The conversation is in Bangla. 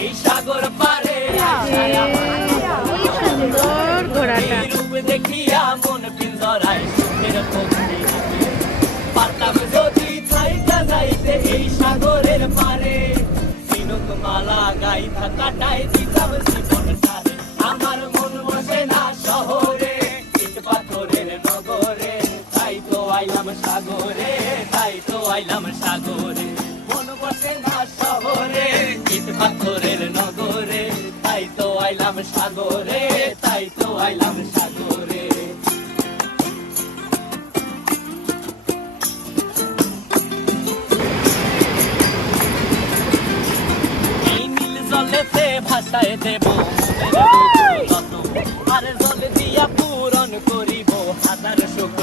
এই সাগর পারে সুন্দর ঘোড়াটা রূপ দেখিয়া মন পিঞ্জরায় এরকম পারতাম যদি থাইকা যাইতে এই সাগরের পারে সিনুক মালা গাইথা কাটাই দিতাম জীবনটারে আমার মন বসে না শহরে ইট পাথরের নগরে তাই তো আইলাম সাগরে তাই তো আইলাম সাগরে মন বসে না শহরে ইট পাথরের নগরে তাই তো আইলাম সাগরে তাই তো আইলাম সাগরে এই নীল জলেতে ভাসায় দেব মনের যত আর জল দিয়া পূরণ করিব হাজার শোক